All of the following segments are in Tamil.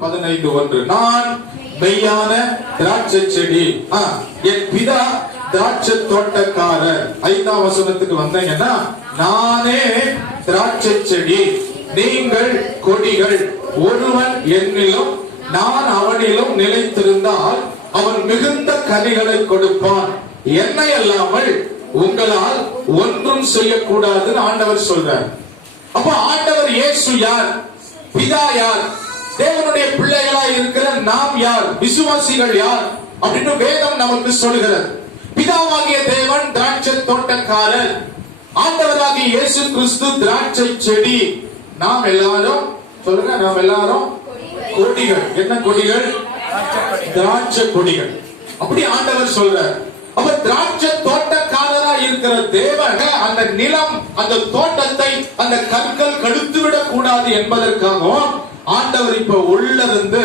பதினைந்து ஒன்று. நான் மெய்யான திராட்சை செடி. என் பிதா திராட்சை தோட்டக்காரர். ஐந்தாம் வசனத்துக்கு வந்தீங்கன்னா நானே திராட்சை செடி. நீங்கள் கொடிகள். ஒருவன் என்னிலும் நான் அவனிலும் நிலைத்திருந்தால் அவன் மிகுந்த கனிகளை கொடுப்பான். என்னை அல்லாமல் உங்களால் ஒன்றும் செய்யக்கூடாதுன்னு ஆண்டவர் சொல்றார். அப்ப ஆண்டவர் இயேசு யார்? பிதா யார்? தேவனுடைய பிள்ளைகளாய் இருக்கிற நாம் யார்? விசுவாசிகள் யார்? அப்படின்னு வேதம் நமக்கு சொல்லுகிறது. பிதாவாகிய தேவன் திராட்சை தோட்டக்காரர். ஆண்டவராகிய இயேசு கிறிஸ்து திராட்சை செடி. நாம் எல்லாரும் சொல்லுங்க நாம் எல்லாரும்? கொடிகள். என்ன கொடிகள்? திராட்சை கொடிகள். அப்படி ஆண்டவர் சொல்றார். அப்ப திராட்சை தோட்டக்காரரா இருக்கிற தேவன் அந்த நிலம் அந்த தோட்டத்தை அந்த கற்கள் கடுத்து விடக் கூடாது என்பதற்காகவும் ஆண்டவர் இப்ப உள்ளிருந்து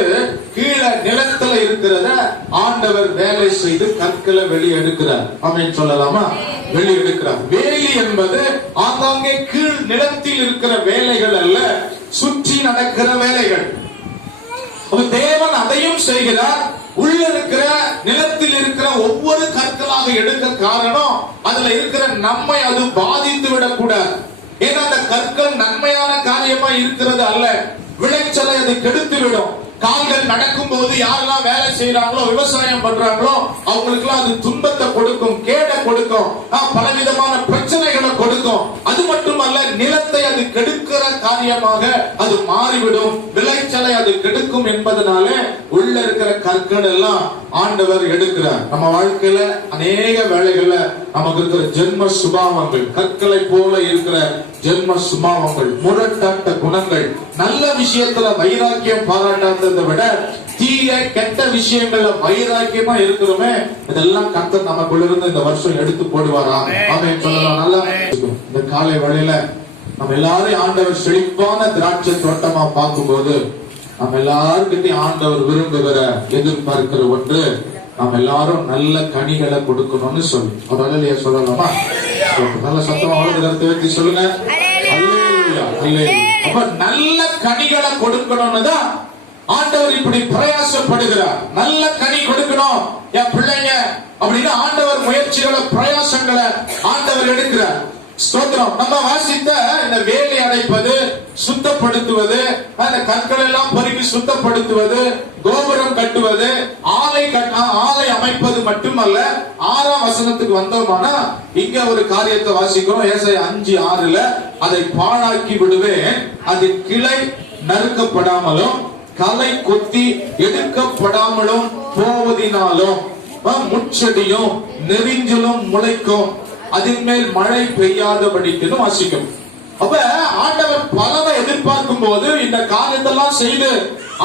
கீழே நிலத்துல இருக்கிறத ஆண்டவர் வேலை செய்து கற்களை வெளியெடுக்கிறார். அப்படின்னு சொல்லலாமா? வெளியெடுக்கிறார். வேலி என்பது ஆங்காங்கே கீழ் நிலத்தில் இருக்கிற வேலைகள் அல்ல சுற்றி நடக்கிற வேலைகள். தேவன் அதையும் செய்கிறார். உள்ள இருக்கிற நிலத்தில் இருக்கிற ஒவ்வொரு கற்களாக எடுக்க காரணம் அதுல இருக்கிற நம்மை அது பாதித்து விடக்கூடாது. ஏன்னா அந்த கற்கள் நன்மையான காரியமா இருக்கிறது அல்ல. விளைச்சலை அது கெடுத்து விடும் கால்கள் நடக்கும் போது யாரெல்லாம் வேலை செய்யறாங்களோ விவசாயம் பண்றாங்களோ அவங்களுக்கு அது துன்பத்தை கொடுக்கும் கேடை கொடுக்கும். ஆஹ், பலவிதமான பிரச்சனைகளை கொடுக்கும். அது நிலத்தை அது கெடுக்கிற காரியமாக அது மாறிவிடும். விளைச்சலை அது கெடுக்கும் என்பதனால உள்ள இருக்கிற கற்கள் எல்லாம் ஆண்டவர் எடுக்கிறார். நம்ம வாழ்க்கையில அநேக வேலைகள்ல நமக்கு இருக்கிற ஜென்ம சுபாவங்கள் கற்களை போல இருக்கிற ஜென்ம சுபாவங்கள் முரட்டாட்ட குணங்கள் நல்ல விஷயத்துல வைராக்கியம் பாராட்டாததை விட தீய கெட்ட விஷயங்கள்ல வைராக்கியமா இருக்கிறோமே இதெல்லாம் கர்த்தர் நமக்குள்ள இருந்து இந்த வருஷம் எடுத்து போடுவாரா? ஆமென். சொல்லலாம். நல்லா இந்த காலை வேளையில நம்ம எல்லாரையும் ஆண்டவர் செழிப்பான திராட்சை தோட்டமா பார்க்கும்போது நம்ம எல்லாருக்கிட்டையும் ஆண்டவர் விரும்புகிற எதிர்பார்க்கிற ஒன்று நாம் எல்லாரும் நல்ல கனிகளை கொடுக்கணும்னு சொல்லி. ஒரு அலையில சொல்லலாமா? நல்ல சத்தமா அவ்வளவு கருத்து வச்சு சொல்லுங்க. அப்ப நல்ல கனிகளை கொடுக்கணும்னு தான் ஆண்டவர் இப்படி பிரயாசப்படுகிறார். நல்ல கனி கொடுக்கணும் என் பிள்ளைங்க அப்படின்னு ஆண்டவர் முயற்சிகளை பிரயாசங்களை ஆண்டவர் எடுக்கிறார். ஸ்தோத்திரம் நம்ம வாசித்த இந்த வேலி அடைப்பது சுத்தப்படுத்துவது அந்த கற்கள் எல்லாம் பொறுக்கி சுத்தப்படுத்துவது கோபுரம் கட்டுவது ஆலை கட்ட ஆலை அமைப்பது மட்டுமல்ல ஆறாம் வசனத்துக்கு வந்தோமானா இங்க ஒரு காரியத்தை வாசிக்கிறோம். ஏசை அஞ்சு ஆறுல அதை பாழாக்கி விடுவேன் அது கிளை நறுக்கப்படாமலும் களை கொத்தி எடுக்கப்படாமலும் போவதினாலும் முச்சடியும் நெறிஞ்சலும் முளைக்கும். அதன் மேல் மழை பெய்யாதபடிக்குன்னு வாசிக்கும். அப்ப ஆண்டவர் பலனை எதிர்பார்க்கும் போது இந்த காரியத்தெல்லாம் செய்து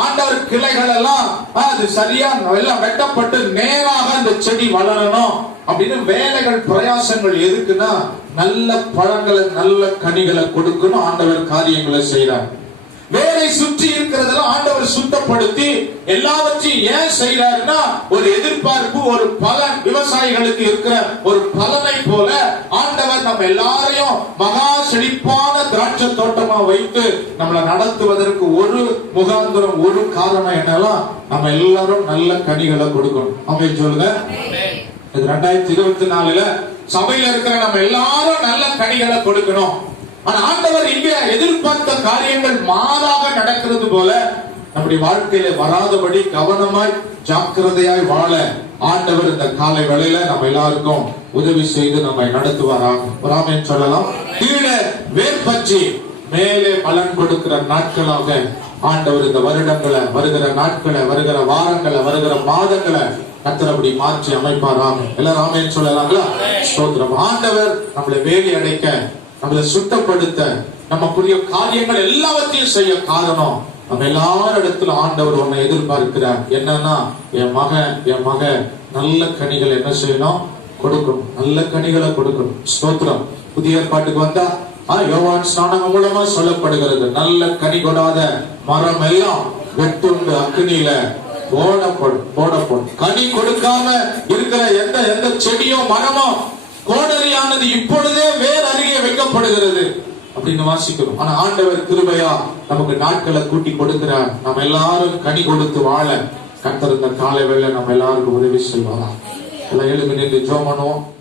ஆண்டவர் கிளைகள் எல்லாம் அது சரியா எல்லாம் வெட்டப்பட்டு நேராக அந்த செடி வளரணும். அப்படின்னு வேலைகள் பிரயாசங்கள் எதுக்குன்னா நல்ல பழங்களை நல்ல கனிகளை கொடுக்கணும். ஆண்டவர் காரியங்களை செய்யறாங்க வேரை சுற்றி இருக்கிறதெல்லாம் ஆண்டவர் சுத்தப்படுத்தி எல்லாவற்றையும் ஏன் செய்யறாருன்னா ஒரு எதிர்பார்ப்பு ஒரு பலன் விவசாயிகளுக்கு இருக்கிற ஒரு பலனை போல ஆண்டவர் நம்ம எல்லாரையும் மகா செழிப்பான திராட்சை தோட்டமா வைத்து நம்மளை நடத்துவதற்கு ஒரு முகாந்திரம் ஒரு காரணம் என்னெல்லாம் நம்ம எல்லாரும் நல்ல கனிகளை கொடுக்கணும். அப்படின்னு சொல்லுங்க. இது ரெண்டாயிரத்தி இருபத்தி நாலுல சபையில இருக்கிற நம்ம எல்லாரும் நல்ல கனிகளை கொடுக்கணும். ஆண்டவர் இங்க எதிர்பார்த்த காரியங்கள் மாறாக நடக்கிறது போல நம்முடைய வாழ்க்கையில வராதபடி கவனமாய் ஜாக்கிரதையாய் வாழ ஆண்டவர் இந்த காலை வேளையில நம்ம எல்லாருக்கும் உதவி செய்து நம்மை நடத்துவாராக. ராமன் சொல்லலாம். கீழே வேர்பற்றி மேலே பலன் கொடுக்கிற நாட்களாக ஆண்டவர் இந்த வருடங்களை வருகிற நாட்களை வருகிற வாரங்களை வருகிற மாதங்களை கத்தர் அப்படி மாற்றி அமைப்பாராம் எல்லாரும் ஆமென் சொல்லலாங்களா? ஸ்தோத்திரம். ஆண்டவர் நம்மளை வேலி அடைக்க நம்மளை சுத்தப்படுத்த நமக்குரிய காரியங்கள் எல்லாவற்றையும் செய்ய காரணம். நம்ம எல்லார் இடத்துல ஆண்டவர் உன்னை எதிர்பார்க்கிறார். என்னன்னா என் மகன் என் மக நல்ல கனிகள் என்ன செய்யணும்? கொடுக்கணும். நல்ல கனிகளை கொடுக்கணும். ஸ்தோத்திரம். புதிய ஏற்பாட்டுக்கு வந்தா ஆ, யோவான் ஸ்நானகம் மூலமா சொல்லப்படுகிறது. நல்ல கனி கொடாத மரம் எல்லாம் வெட்டுண்டு அக்னியில போடப்படும் போடப்படும். கனி கொடுக்காம இருக்கிற எந்த எந்த செடியோ மரமோ கோடரியானது இப்பொழுதே வேர் அருகே அப்படின்னு வாசிக்கிறோம். ஆனா ஆண்டவர் கிருபையா நமக்கு நாட்களை கூட்டி கொடுக்கிறார். நம்ம எல்லாரும் கனி கொடுத்து வாழ. கத்திருந்த காலை வேலை நம்ம எல்லாருக்கும் உதவி செய்வாரா? எல்லாம் எழுந்து நின்று ஜோமனும்